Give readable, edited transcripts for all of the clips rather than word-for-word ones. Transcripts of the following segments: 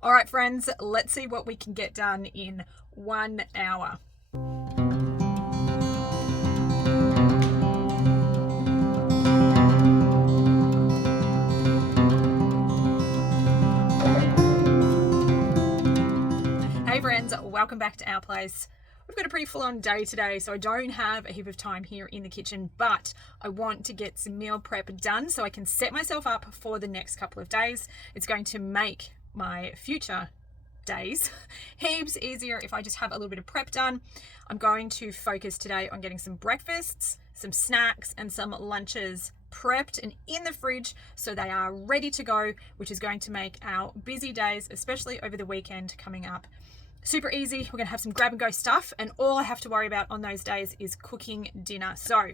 All right, friends, let's see what we can get done in 1 hour. Hey friends, welcome back to our place. We've got a pretty full-on day today, so I don't have a heap of time here in the kitchen, but I want to get some meal prep done so I can set myself up for the next couple of days. It's going to make my future days heaps easier if I just have a little bit of prep done. I'm going to focus today on getting some breakfasts, some snacks, and some lunches prepped and in the fridge so they are ready to go, which is going to make our busy days, especially over the weekend coming up, super easy. We're going to have some grab and go stuff, and all I have to worry about on those days is cooking dinner. So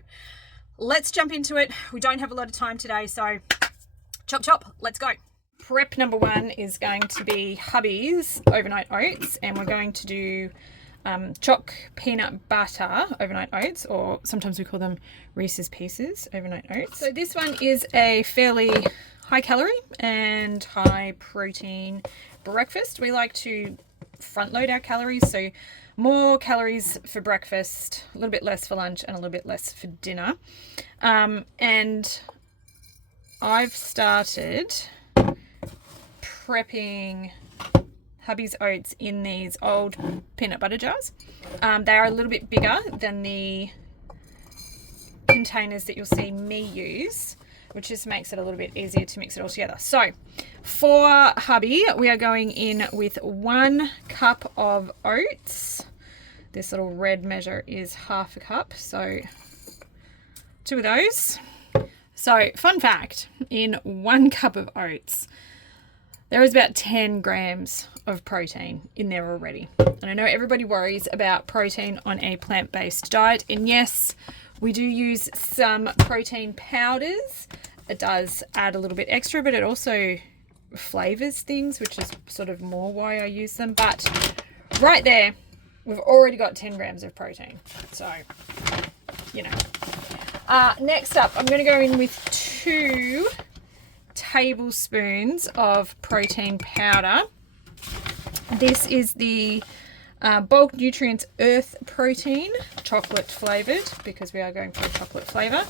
let's jump into it. We don't have a lot of time today, so chop chop, let's go. Prep number one is going to be hubby's overnight oats, and we're going to do Choc peanut butter overnight oats, or sometimes we call them Reese's Pieces overnight oats. So this one is a fairly high calorie and high protein breakfast. We like to front load our calories, so more calories for breakfast, a little bit less for lunch, and a little bit less for dinner. And I've started prepping hubby's oats in these old peanut butter jars. They are a little bit bigger than the containers that you'll see me use, which just makes it a little bit easier to mix it all together. So for hubby, we are going in with 1 cup of oats. This little red measure is half a cup, so 2 of those. So fun fact, in 1 cup of oats, there is about 10 grams of protein in there already. And I know everybody worries about protein on a plant-based diet, and yes, we do use some protein powders. It does add a little bit extra, but it also flavors things, which is sort of more why I use them. But right there, we've already got 10 grams of protein. So, you know. Next up, I'm going to go in with 2 tablespoons of protein powder. This is the Bulk Nutrients Earth Protein, chocolate flavored, because we are going for a chocolate flavor.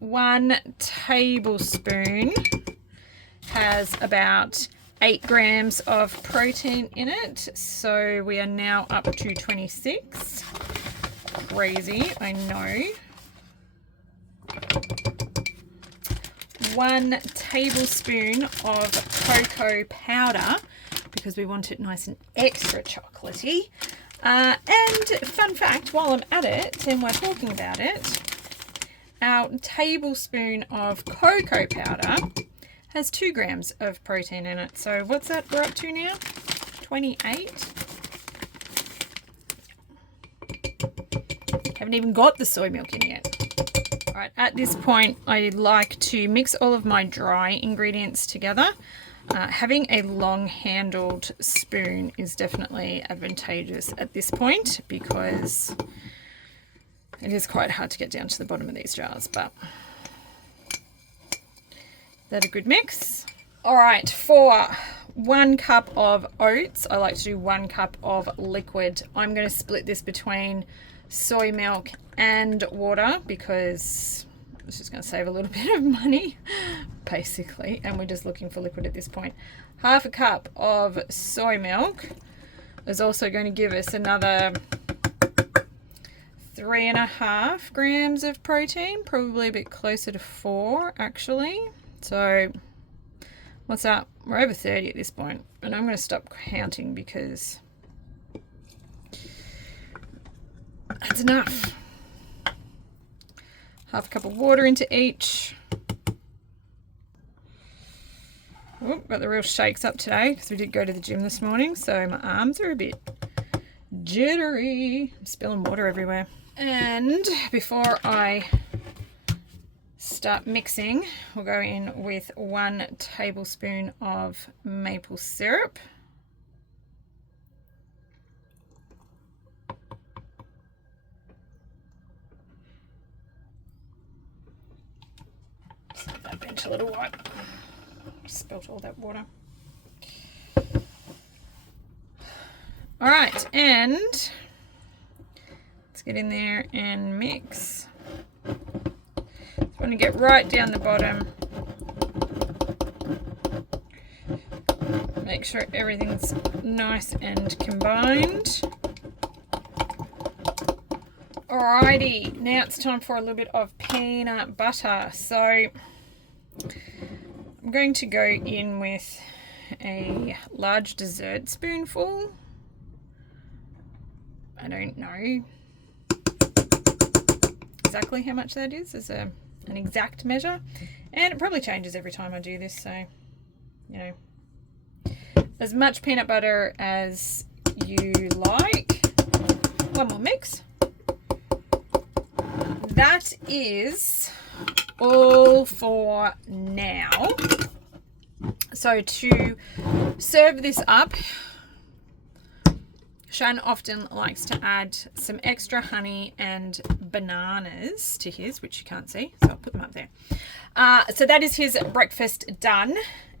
1 tablespoon has about 8 grams of protein in it, so we are now up to 26. Crazy, I know. 1 tablespoon of cocoa powder, because we want it nice and extra chocolatey. And fun fact, while I'm at it and we're talking about it, our tablespoon of cocoa powder has 2 grams of protein in it. So what's that we're up to now? 28. Haven't even got the soy milk in yet. All right, at this point, I like to mix all of my dry ingredients together. Having a long-handled spoon is definitely advantageous at this point, because it is quite hard to get down to the bottom of these jars, but that's a good mix. All right, for 1 cup of oats, I like to do 1 cup of liquid. I'm going to split this between soy milk and water, because it's just going to save a little bit of money, basically, and we're just looking for liquid at this point. Half a cup of soy milk is also going to give us another 3.5 grams of protein, probably a bit closer to 4 actually. So what's that? We're over 30 at this point, and I'm going to stop counting because that's enough. Half a cup of water into each. Oh, got the real shakes up today because we did go to the gym this morning, so my arms are a bit jittery. I'm spilling water everywhere. And before I start mixing, we'll go in with 1 tablespoon of maple syrup. Let that bench a little white. Spilt all that water. All right, and let's get in there and mix. Just want to get right down the bottom. Make sure everything's nice and combined. Alrighty, now it's time for a little bit of peanut butter. So I'm going to go in with a large dessert spoonful. I don't know exactly how much that is as an exact measure, and it probably changes every time I do this, so you know, as much peanut butter as you like. One more mix. That is all for now. So to serve this up, Shan often likes to add some extra honey and bananas to his, which you can't see, so I'll put them up there. So that is his breakfast done.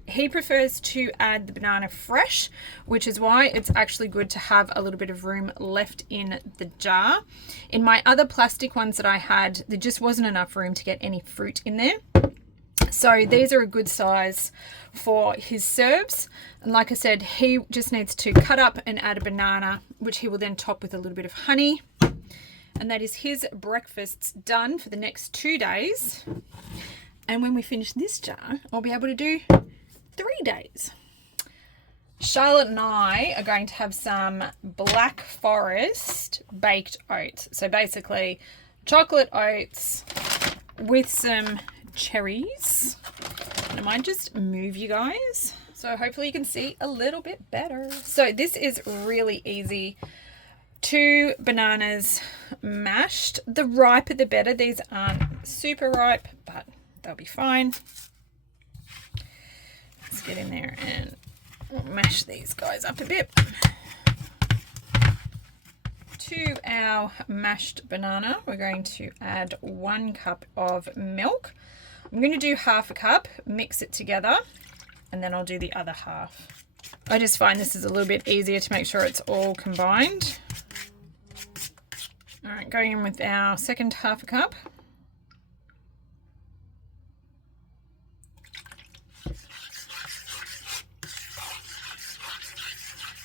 He prefers to add the banana fresh, which is why it's actually good to have a little bit of room left in the jar. In my other plastic ones that I had, there just wasn't enough room to get any fruit in there. So these are a good size for his serves. And like I said, he just needs to cut up and add a banana, which he will then top with a little bit of honey. And that is his breakfasts done for the next 2 days. And when we finish this jar, I'll be able to do 3 days. Charlotte and I are going to have some Black Forest baked oats. So basically chocolate oats with some cherries. And I might just move you guys, so hopefully you can see a little bit better. So this is really easy. 2 bananas mashed. The riper the better. These aren't super ripe, but they'll be fine. Let's get in there and mash these guys up a bit. To our mashed banana, we're going to add 1 cup of milk. I'm going to do half a cup, mix it together, and then I'll do the other half. I just find this is a little bit easier to make sure it's all combined. All right, going in with our second half a cup.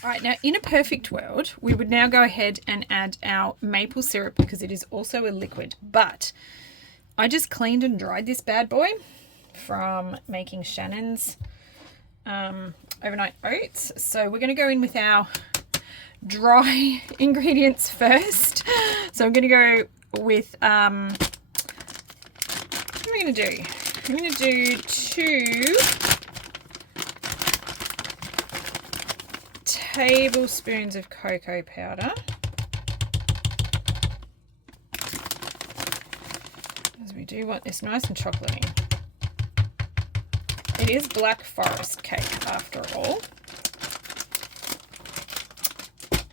All right, now in a perfect world, we would now go ahead and add our maple syrup because it is also a liquid. But I just cleaned and dried this bad boy from making Shannon's overnight oats. So we're going to go in with our dry ingredients first. So I'm going to go with, what am I going to do? I'm going to do 2 tablespoons of cocoa powder. Because we do want this nice and chocolatey. It is Black Forest cake after all.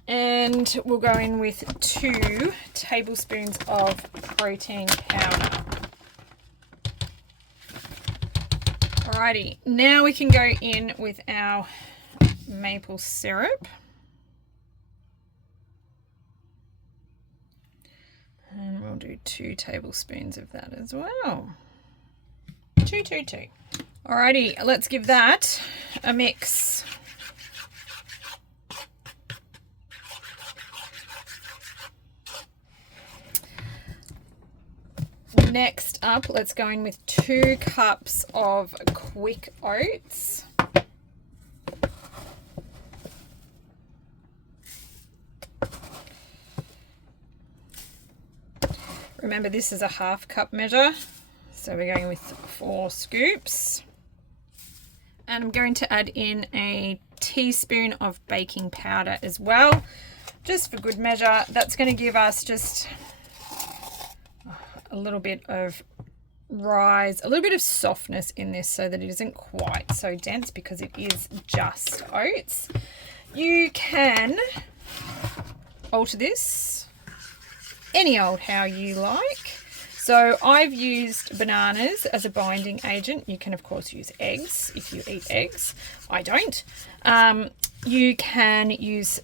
And we'll go in with 2 tablespoons of protein powder. Alrighty, now we can go in with our maple syrup. And we'll do 2 tablespoons of that as well. 2. Alrighty, let's give that a mix. Next up, let's go in with 2 cups of quick oats. Remember, this is a half cup measure, so we're going with 4 scoops. And I'm going to add in a teaspoon of baking powder as well, just for good measure. That's going to give us just a little bit of rise, a little bit of softness in this so that it isn't quite so dense because it is just oats. You can alter this any old how you like. So I've used bananas as a binding agent. You can of course use eggs if you eat eggs. I don't. You can use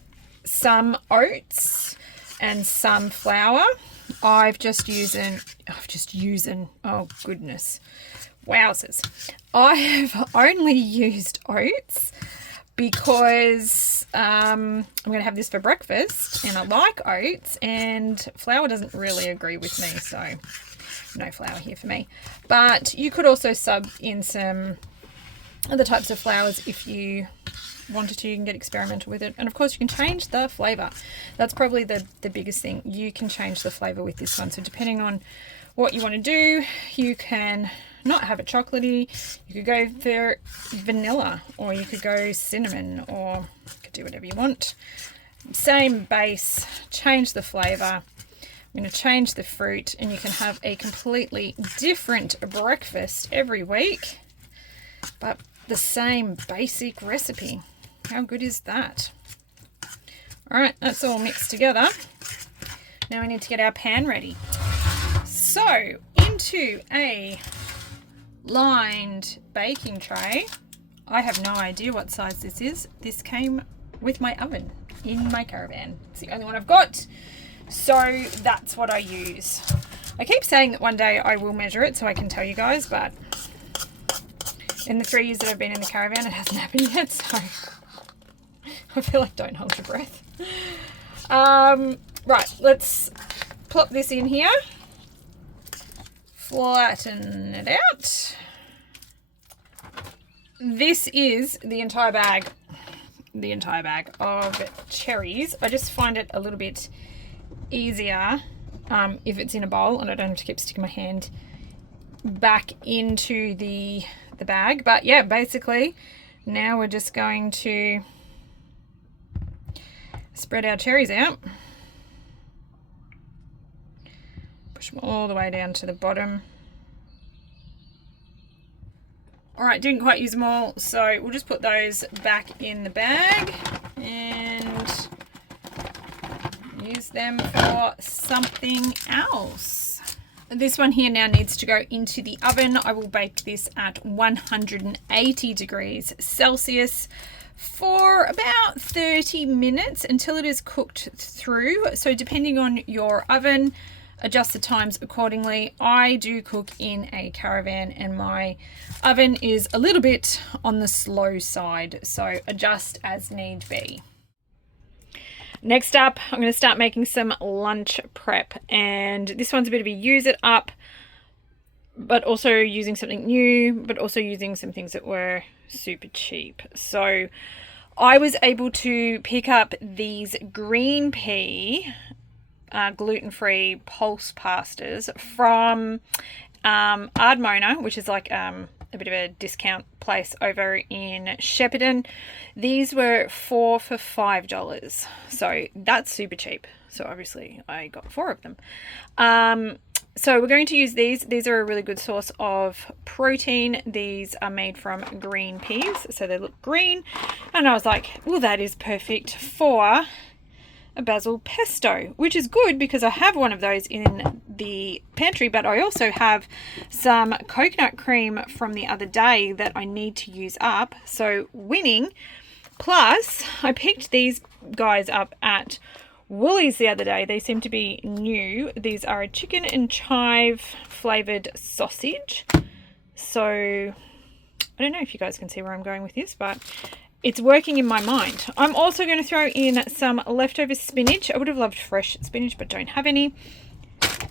some oats and some flour. I've just using, oh goodness, wowzers. I have only used oats because I'm going to have this for breakfast and I like oats, and flour doesn't really agree with me, so no flour here for me. But you could also sub in some other types of flours if you wanted to. You can get experimental with it, and of course you can change the flavor. That's probably the biggest thing. You can change the flavor with this one, so depending on what you want to do, you can not have it chocolatey, you could go for vanilla, or you could go cinnamon, or you could do whatever you want. Same base, change the flavor. I'm going to change the fruit, and you can have a completely different breakfast every week, but the same basic recipe. How good is that? All right, that's all mixed together. Now we need to get our pan ready. So into a lined baking tray. I have no idea what size this is. This came with my oven in my caravan. It's the only one I've got, so that's what I use. I keep saying that one day I will measure it so I can tell you guys, but in the 3 years that I've been in the caravan, it hasn't happened yet, so I feel like don't hold your breath. Right, let's plop this in here. Flatten it out. This is the entire bag of cherries. I just find it a little bit easier if it's in a bowl and I don't have to keep sticking my hand back into the bag. But yeah, basically now we're just going to spread our cherries out, push them all the way down to the bottom. All right, didn't quite use them all, so we'll just put those back in the bag and use them for something else. This one here now needs to go into the oven. I will bake this at 180 degrees Celsius for about 30 minutes until it is cooked through. So depending on your oven, adjust the times accordingly. I do cook in a caravan and my oven is a little bit on the slow side, so adjust as need be. Next up, I'm going to start making some lunch prep, and this one's a bit of a use it up, but also using something new, but also using some things that were super cheap. So I was able to pick up these green pea gluten-free pulse pastas from Ardmona, which is like a bit of a discount place over in Shepparton. These were 4 for $5, so that's super cheap. So obviously I got 4 of them. So we're going to use these. These are a really good source of protein. These are made from green peas, so they look green. And I was like, well, that is perfect for a basil pesto, which is good because I have one of those in the pantry, but I also have some coconut cream from the other day that I need to use up. So winning. Plus, I picked these guys up at Woolies the other day. They seem to be new. These are a chicken and chive flavored sausage. So I don't know if you guys can see where I'm going with this, but it's working in my mind. I'm also going to throw in some leftover spinach. I would have loved fresh spinach, but don't have any.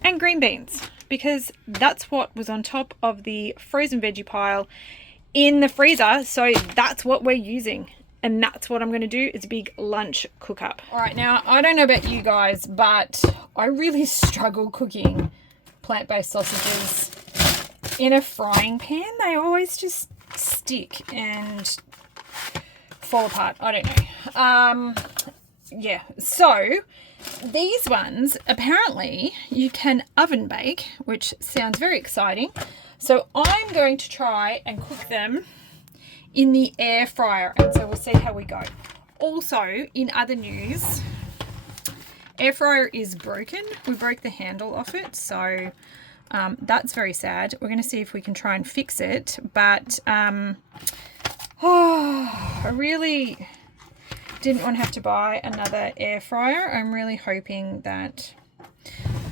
And green beans, because that's what was on top of the frozen veggie pile in the freezer. So that's what we're using. And that's what I'm going to do. It's a big lunch cook up. All right, now I don't know about you guys, but I really struggle cooking plant-based sausages in a frying pan. They always just stick and fall apart. I don't know. Yeah, so these ones, apparently you can oven bake, which sounds very exciting. So I'm going to try and cook them in the air fryer, and so we'll see how we go. Also, in other news, air fryer is broken. We broke the handle off it, so that's very sad. We're going to see if we can try and fix it, but I really didn't want to have to buy another air fryer. I'm really hoping that,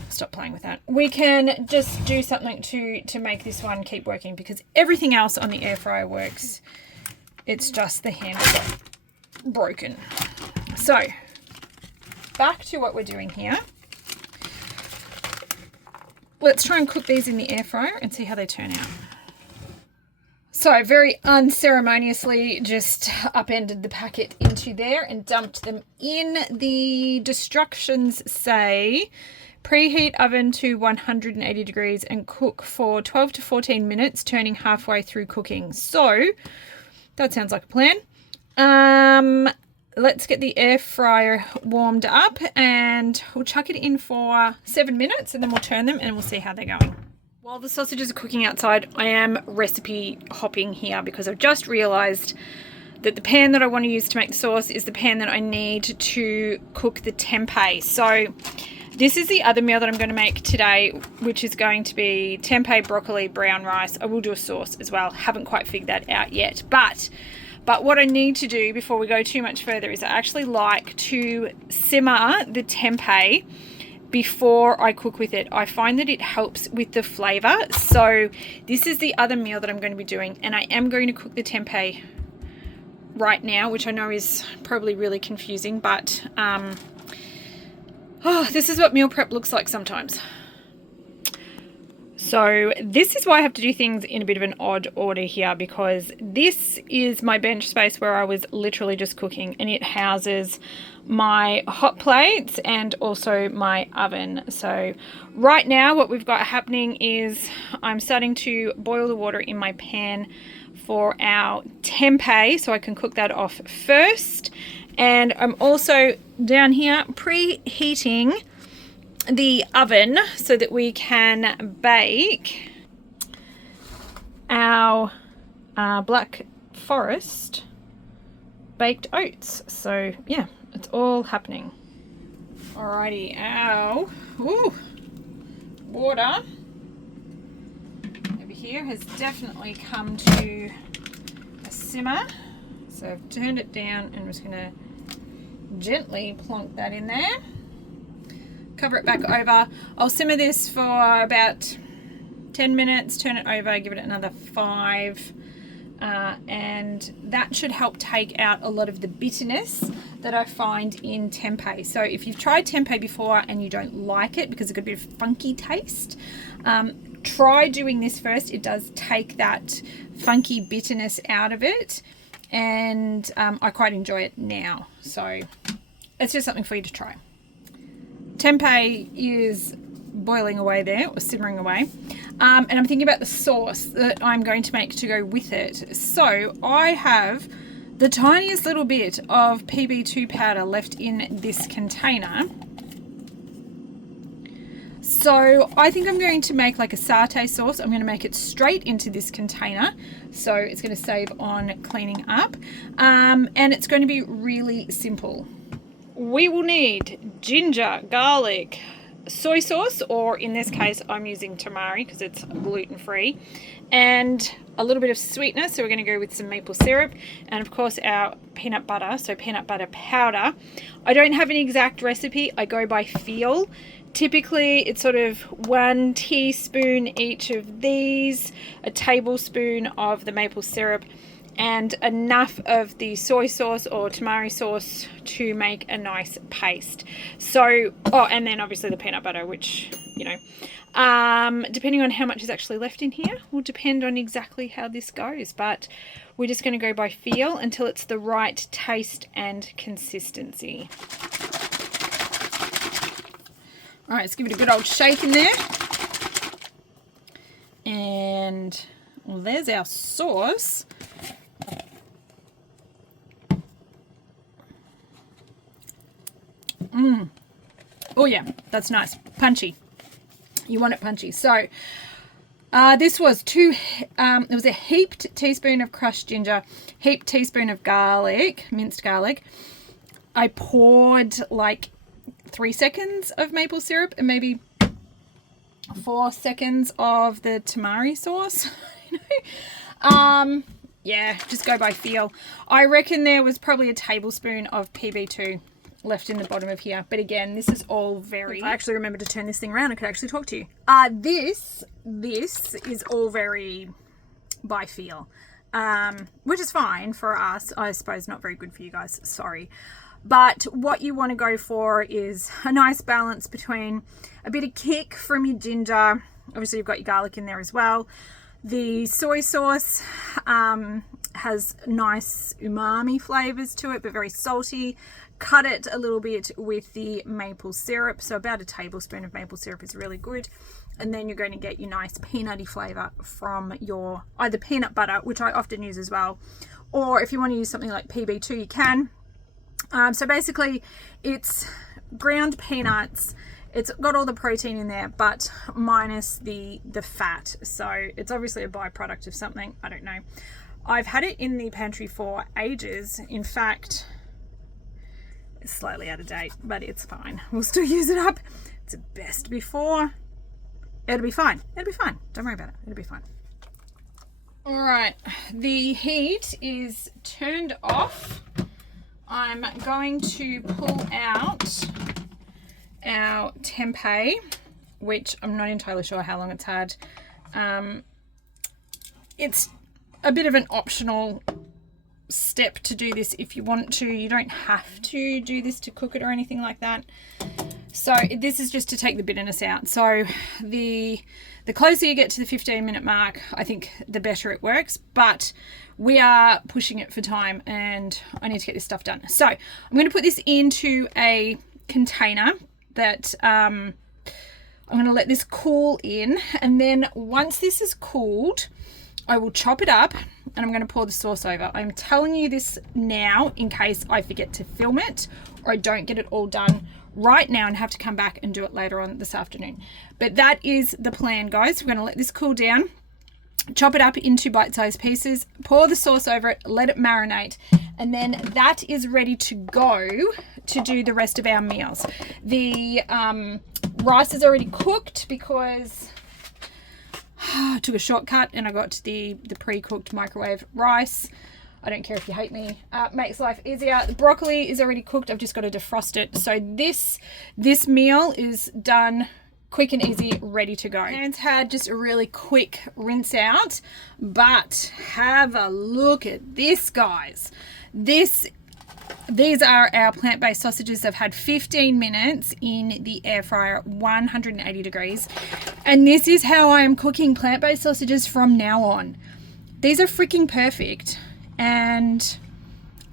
stop playing with that, we can just do something to make this one keep working, because everything else on the air fryer works. It's just the handle got broken. So back to what we're doing here. Let's try and cook these in the air fryer and see how they turn out. So very unceremoniously just upended the packet into there and dumped them in. The instructions say preheat oven to 180 degrees and cook for 12 to 14 minutes, turning halfway through cooking. So that sounds like a plan. Let's get the air fryer warmed up and we'll chuck it in for 7 minutes and then we'll turn them and we'll see how they're going. While the sausages are cooking outside, I am recipe hopping here because I've just realized that the pan that I want to use to make the sauce is the pan that I need to cook the tempeh. So this is the other meal that I'm going to make today, which is going to be tempeh, broccoli, brown rice. I will do a sauce as well. Haven't quite figured that out yet. But what I need to do before we go too much further is I actually like to simmer the tempeh before I cook with it. I find that it helps with the flavor. So this is the other meal that I'm going to be doing, and I am going to cook the tempeh right now, which I know is probably really confusing, but this is what meal prep looks like sometimes. So this is why I have to do things in a bit of an odd order here, because this is my bench space where I was literally just cooking, and it houses my hot plates and also my oven. So right now what we've got happening is I'm starting to boil the water in my pan for our tempeh so I can cook that off first. And I'm also down here preheating the oven so that we can bake our Black Forest baked oats. So yeah, it's all happening. Alrighty, our water over here has definitely come to a simmer. So I've turned it down and I'm just gonna gently plonk that in there. Cover it back over. I'll simmer this for about 10 minutes, turn it over, give it another 5, and that should help take out a lot of the bitterness that I find in tempeh. So if you've tried tempeh before and you don't like it because it's got a bit of funky taste, try doing this first. It does take that funky bitterness out of it, and I quite enjoy it now. So it's just something for you to try. Tempeh is boiling away there, or simmering away, and I'm thinking about the sauce that I'm going to make to go with it. So I have the tiniest little bit of PB2 powder left in this container. So I think I'm going to make like a satay sauce. I'm going to make it straight into this container, so it's going to save on cleaning up, and it's going to be really simple. We will need ginger, garlic, soy sauce, or in this case I'm using tamari because it's gluten-free, and a little bit of sweetness, so we're going to go with some maple syrup, and of course our peanut butter, so peanut butter powder. I don't have an exact recipe, I go by feel. Typically it's sort of 1 teaspoon each of these, a tablespoon of the maple syrup, and enough of the soy sauce or tamari sauce to make a nice paste. So, and then obviously the peanut butter, which, you know, depending on how much is actually left in here will depend on exactly how this goes, but we're just going to go by feel until it's the right taste and consistency. All right, let's give it a good old shake in there. And well, there's our sauce. Oh yeah, that's nice. Punchy. You want it punchy. So this was it was a heaped teaspoon of crushed ginger, heaped teaspoon of garlic, minced garlic. I poured like 3 seconds of maple syrup and maybe 4 seconds of the tamari sauce. You know? yeah, just go by feel. I reckon there was probably a tablespoon of PB2 left in the bottom of here. But again, this is all very... If I actually remember to turn this thing around, I could actually talk to you. This is all very by feel, which is fine for us. I suppose not very good for you guys. Sorry. But what you want to go for is a nice balance between a bit of kick from your ginger. Obviously, you've got your garlic in there as well. The soy sauce has nice umami flavors to it, but very salty. Cut it a little bit with the maple syrup. So about a tablespoon of maple syrup is really good. And then you're going to get your nice peanutty flavor from your either peanut butter, which I often use as well, or if you want to use something like PB2, you can. So basically, it's ground peanuts. It's got all the protein in there, but minus the fat. So it's obviously a byproduct of something. I don't know. I've had it in the pantry for ages. In fact, it's slightly out of date, but it's fine. We'll still use it up. It's a best before. It'll be fine. It'll be fine. Don't worry about it. It'll be fine. All right. The heat is turned off. I'm going to pull out our tempeh, which I'm not entirely sure how long it's had. It's a bit of an optional step to do this if you want to. You don't have to do this to cook it or anything like that. So this is just to take the bitterness out. So the closer you get to the 15-minute mark, I think the better it works. But we are pushing it for time and I need to get this stuff done. So I'm going to put this into a container that I'm going to let this cool in. And then once this is cooled, I will chop it up and I'm going to pour the sauce over. I'm telling you this now in case I forget to film it or I don't get it all done right now and have to come back and do it later on this afternoon. But that is the plan, guys. We're going to let this cool down, chop it up into bite-sized pieces, pour the sauce over it, let it marinate, and then that is ready to go to do the rest of our meals. The rice is already cooked because I took a shortcut and I got the pre-cooked microwave rice. I don't care if you hate me. Makes life easier. The broccoli is already cooked. I've just got to defrost it. So this meal is done quick and easy, ready to go. Pan's had just a really quick rinse out, but have a look at this, guys. These are our plant-based sausages. They've had 15 minutes in the air fryer at 180 degrees. And this is how I am cooking plant-based sausages from now on. These are freaking perfect. And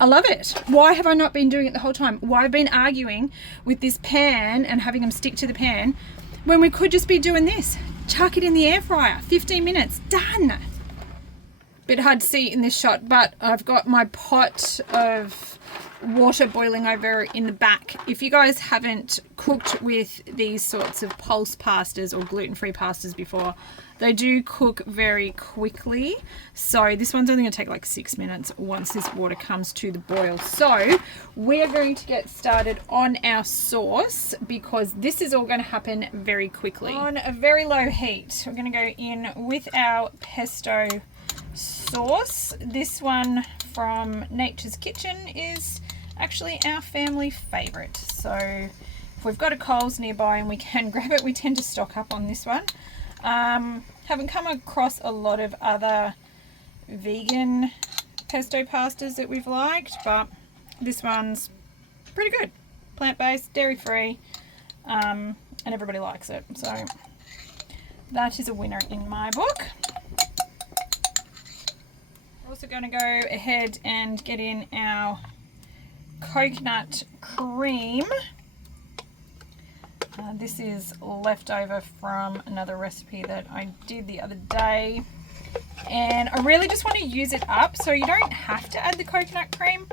I love it. Why have I not been doing it the whole time? Why have I been arguing with this pan and having them stick to the pan when we could just be doing this? Chuck it in the air fryer. 15 minutes. Done. Bit hard to see in this shot, but I've got my pot of water boiling over in the back. If you guys haven't cooked with these sorts of pulse pastas or gluten-free pastas before, they do cook very quickly. So this one's only going to take like 6 minutes once this water comes to the boil. So we're going to get started on our sauce because this is all going to happen very quickly. On a very low heat, we're going to go in with our pesto sauce. This one from Nature's Kitchen is actually our family favorite. So if we've got a Coles nearby and we can grab it, we tend to stock up on this one. Haven't come across a lot of other vegan pesto pastas that we've liked, but this one's pretty good. Plant-based, dairy-free, and everybody likes it. So that is a winner in my book. We're also going to go ahead and get in our coconut cream. This is leftover from another recipe that I did the other day, and I really just want to use it up, so you don't have to add the coconut cream.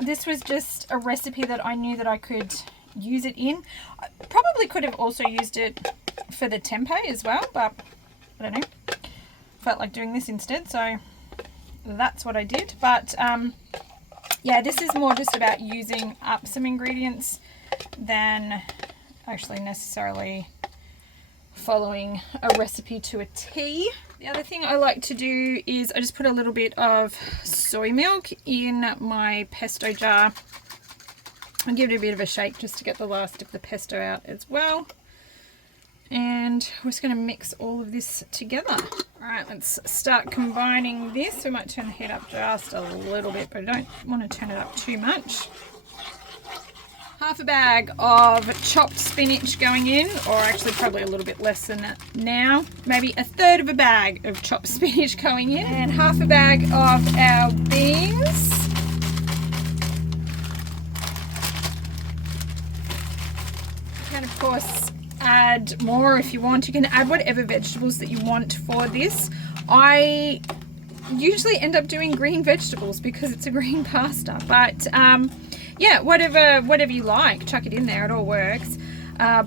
This was just a recipe that I knew that I could use it in. I probably could have also used it for the tempeh as well, but I don't know, felt like doing this instead, so that's what I did. But yeah, this is more just about using up some ingredients than actually necessarily following a recipe to a T. The other thing I like to do is I just put a little bit of soy milk in my pesto jar and give it a bit of a shake just to get the last of the pesto out as well. And we're just going to mix all of this together. All right, let's start combining this. We might turn the heat up just a little bit, but I don't want to turn it up too much. Half a bag of chopped spinach going in, or actually probably a little bit less than that now. Maybe a third of a bag of chopped spinach going in, and half a bag of our beans. You can of course add more if you want. You can add whatever vegetables that you want for this. I usually end up doing green vegetables because it's a green pasta, but yeah, whatever you like, chuck it in there, it all works.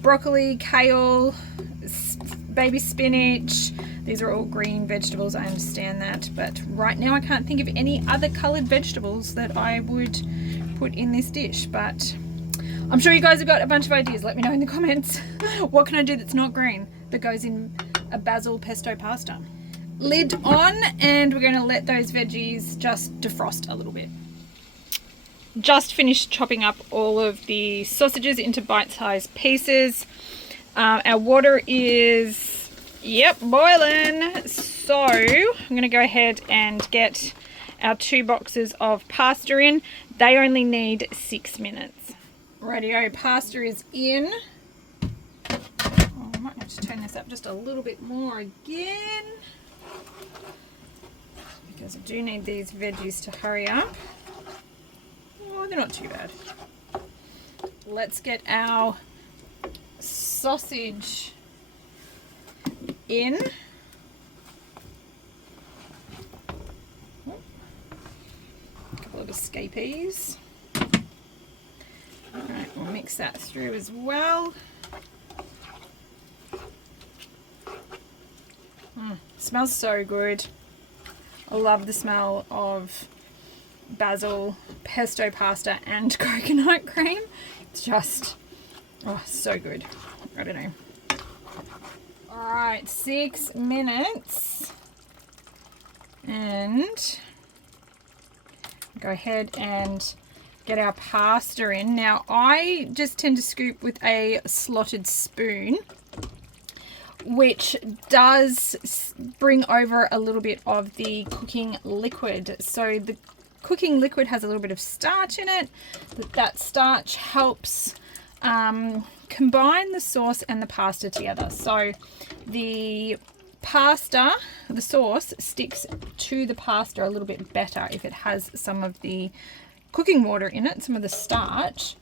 Broccoli, kale, baby spinach, these are all green vegetables, I understand that, but right now I can't think of any other coloured vegetables that I would put in this dish, but I'm sure you guys have got a bunch of ideas. Let me know in the comments. What can I do that's not green that goes in a basil pesto pasta? Lid on, and we're going to let those veggies just defrost a little bit. Just finished chopping up all of the sausages into bite-sized pieces. Our water is, yep, boiling. So I'm going to go ahead and get our 2 boxes of pasta in. They only need 6 minutes. Rightio, pasta is in. Oh, I might have to turn this up just a little bit more again, because I do need these veggies to hurry up. Oh, they're not too bad. Let's get our sausage in. A couple of escapees. Alright, we'll mix that through as well. Smells so good. I love the smell of basil, pesto pasta and coconut cream. It's just, oh, so good. I don't know. Alright, 6 minutes. And go ahead and get our pasta in. Now I just tend to scoop with a slotted spoon, which does bring over a little bit of the cooking liquid. So the cooking liquid has a little bit of starch in it. That starch helps combine the sauce and the pasta together. So the pasta, the sauce sticks to the pasta a little bit better if it has some of the cooking water in it, some of the starch.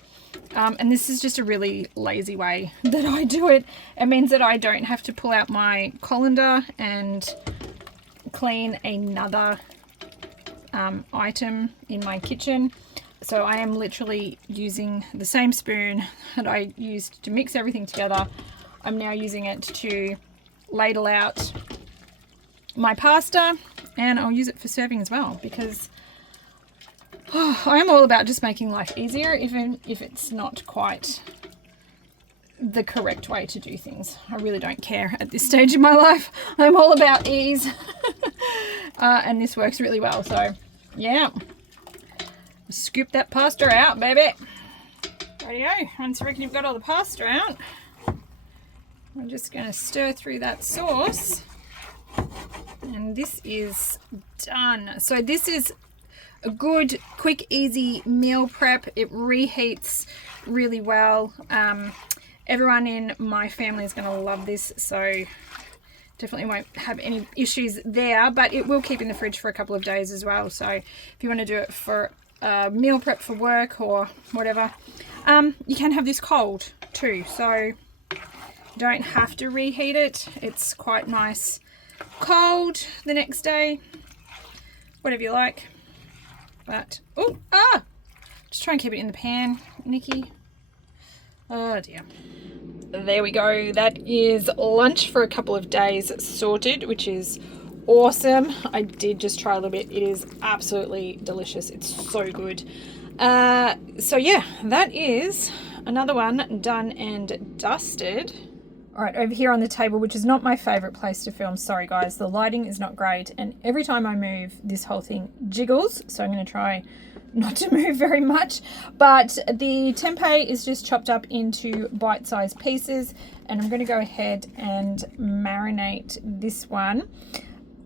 And this is just a really lazy way that I do it. It means that I don't have to pull out my colander and clean another item in my kitchen. So I am literally using the same spoon that I used to mix everything together. I'm now using it to ladle out my pasta, and I'll use it for serving as well, because I'm all about just making life easier, even if it's not quite the correct way to do things. I really don't care at this stage in my life. I'm all about ease. And this works really well. So yeah, scoop that pasta out, baby. Rightio, once you reckon you've got all the pasta out, I'm just going to stir through that sauce, and this is done. So this is a good, quick, easy meal prep. It reheats really well. Everyone in my family is going to love this, so definitely won't have any issues there, but it will keep in the fridge for a couple of days as well. So if you want to do it for meal prep for work or whatever, you can have this cold too, so you don't have to reheat it. It's quite nice cold the next day, whatever you like. But just try and keep it in the pan, Nikki. Oh dear. There we go. That is lunch for a couple of days sorted, which is awesome. I did just try a little bit. It is absolutely delicious. It's so good. So yeah, that is another one done and dusted. All right, over here on the table, which is not my favorite place to film. Sorry guys, the lighting is not great. And every time I move, this whole thing jiggles. So I'm going to try not to move very much. But the tempeh is just chopped up into bite-sized pieces. And I'm going to go ahead and marinate this one.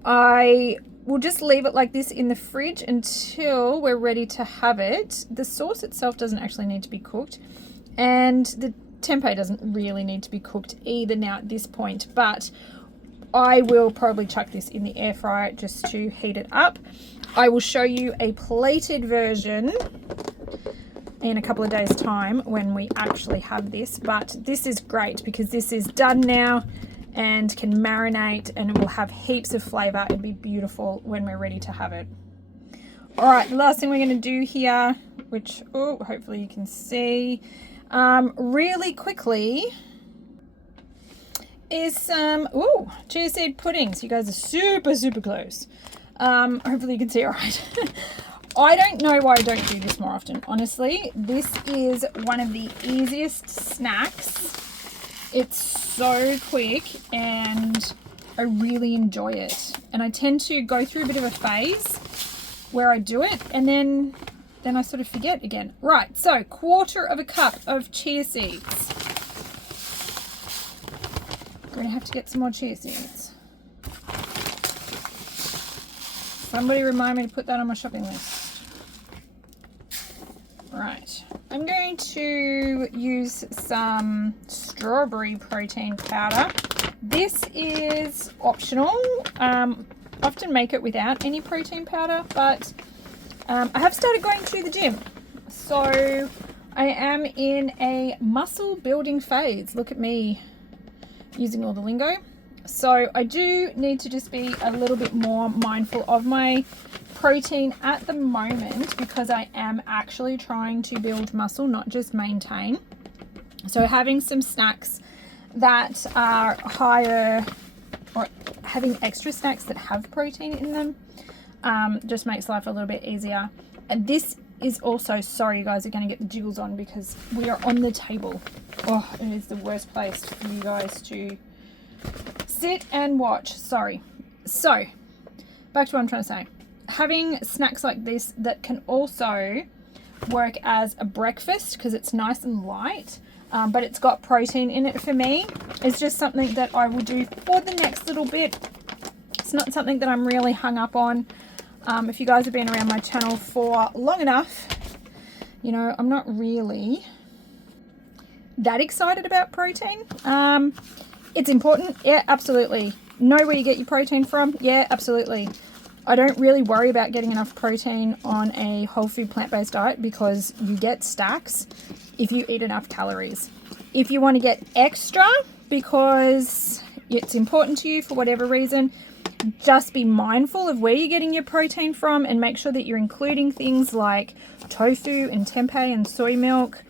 I will just leave it like this in the fridge until we're ready to have it. The sauce itself doesn't actually need to be cooked. And the tempeh doesn't really need to be cooked either now at this point, but I will probably chuck this in the air fryer just to heat it up. I will show you a plated version in a couple of days time when we actually have this, but this is great because this is done now and can marinate and it will have heaps of flavor. It'll be beautiful when we're ready to have it. All right, the last thing we're going to do here, which hopefully you can see really quickly, is some chia seed puddings. You guys are super close. Hopefully you can see all right. I don't know why I don't do this more often, honestly. This is one of the easiest snacks. It's so quick and I really enjoy it. And I tend to go through a bit of a phase where I do it and then I sort of forget again. Right, so 1/4 cup of chia seeds. We're going to have to get some more chia seeds. Somebody remind me to put that on my shopping list. Right, I'm going to use some strawberry protein powder. This is optional. Often make it without any protein powder, but I have started going to the gym, so I am in a muscle building phase. Look at me using all the lingo. So I do need to just be a little bit more mindful of my protein at the moment because I am actually trying to build muscle, not just maintain. So having some snacks that are higher, or having extra snacks that have protein in them, just makes life a little bit easier. And this is also, sorry you guys are going to get the jiggles on because we are on the table. Oh, it is the worst place for you guys to sit and watch. Sorry. So back to what I'm trying to say. Having snacks like this that can also work as a breakfast because it's nice and light, but it's got protein in it for me, is just something that I will do for the next little bit. It's not something that I'm really hung up on. If you guys have been around my channel for long enough, you know, I'm not really that excited about protein. It's important. Yeah, absolutely. Know where you get your protein from. Yeah, absolutely. I don't really worry about getting enough protein on a whole food plant-based diet because you get stacks if you eat enough calories. If you want to get extra because it's important to you for whatever reason, just be mindful of where you're getting your protein from and make sure that you're including things like tofu and tempeh and soy milk.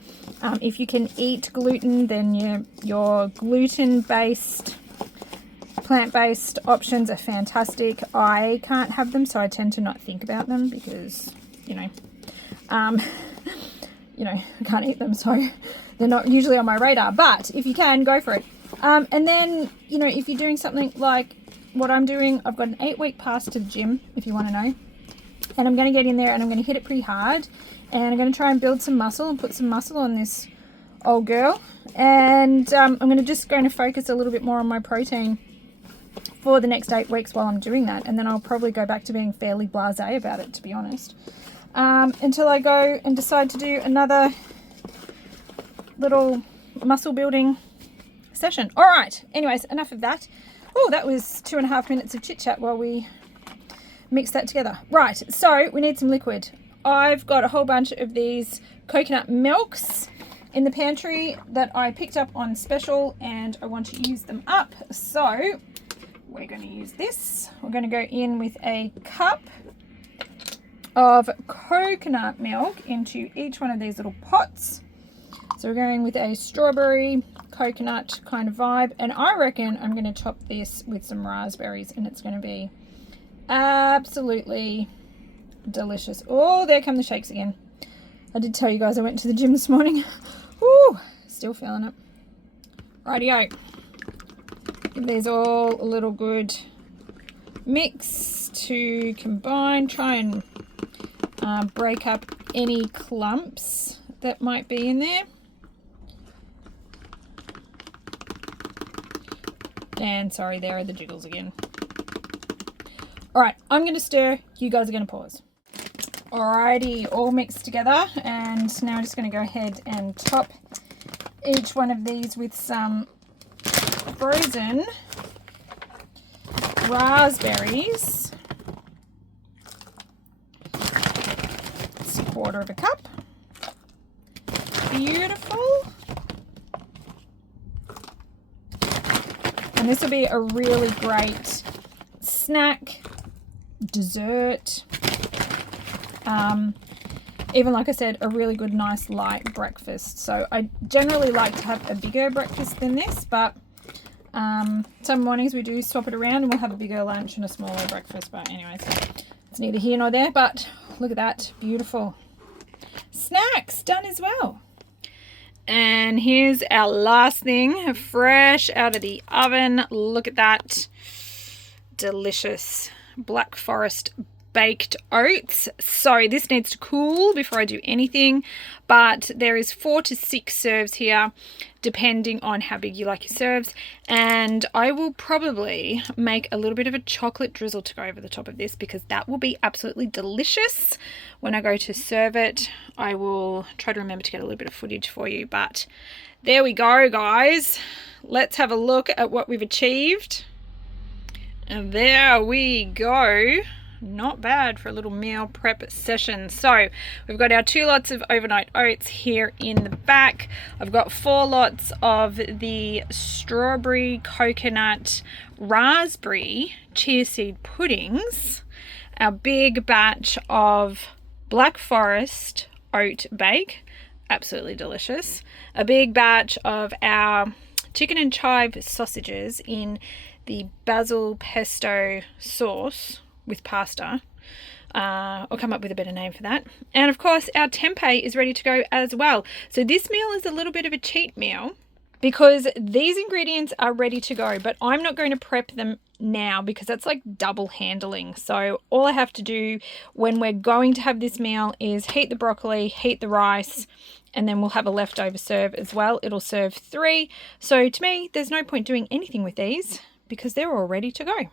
If you can eat gluten, then your gluten-based, plant-based options are fantastic. I can't have them, so I tend to not think about them because, I can't eat them, so they're not usually on my radar. But if you can, go for it. And then, if you're doing something like what I'm doing, I've got an 8-week pass to the gym, if you want to know. And I'm going to get in there and I'm going to hit it pretty hard. And I'm going to try and build some muscle and put some muscle on this old girl. And I'm going to focus a little bit more on my protein for the next 8 weeks while I'm doing that. And then I'll probably go back to being fairly blasé about it, to be honest. Until I go and decide to do another little muscle building session. All right. Anyways, enough of that. Oh, that was 2.5 minutes of chit chat while we mix that together. Right. So we need some liquid. I've got a whole bunch of these coconut milks in the pantry that I picked up on special and I want to use them up. So we're going to use this. We're going to go in with a cup of coconut milk into each one of these little pots. So we're going with a strawberry coconut kind of vibe, and I reckon I'm going to top this with some raspberries and it's going to be absolutely delicious. Oh, there come the shakes again. I did tell you guys I went to the gym this morning. Ooh, still feeling it. Rightio. Give these all a little good mix to combine. Try and break up any clumps that might be in there. And sorry, there are the jiggles again. All right, I'm going to stir. You guys are going to pause. Alrighty, all mixed together, and now I'm just going to go ahead and top each one of these with some frozen raspberries. It's a quarter of a cup. Beautiful. And this will be a really great snack, dessert, even like I said, a really good, nice, light breakfast. So I generally like to have a bigger breakfast than this, but some mornings we do swap it around and we'll have a bigger lunch and a smaller breakfast. But anyways, it's neither here nor there. But look at that, beautiful snacks done as well. And here's our last thing, fresh out of the oven. Look at that, delicious Black Forest baked oats. So this needs to cool before I do anything, but there is 4 to 6 serves here depending on how big you like your serves, and I will probably make a little bit of a chocolate drizzle to go over the top of this because that will be absolutely delicious when I go to serve it. I will try to remember to get a little bit of footage for you, but there we go, guys. Let's have a look at what we've achieved. And there we go. Not bad for a little meal prep session. So we've got our 2 lots of overnight oats here in the back. I've got 4 lots of the strawberry, coconut, raspberry chia seed puddings, our big batch of Black Forest oat bake, absolutely delicious, a big batch of our chicken and chive sausages in the basil pesto sauce with pasta. I'll come up with a better name for that. And of course our tempeh is ready to go as well. So this meal is a little bit of a cheat meal because these ingredients are ready to go, but I'm not going to prep them now because that's like double handling. So all I have to do when we're going to have this meal is heat the broccoli, heat the rice, and then we'll have a leftover serve as well. It'll serve 3. So to me, there's no point doing anything with these because they're all ready to go.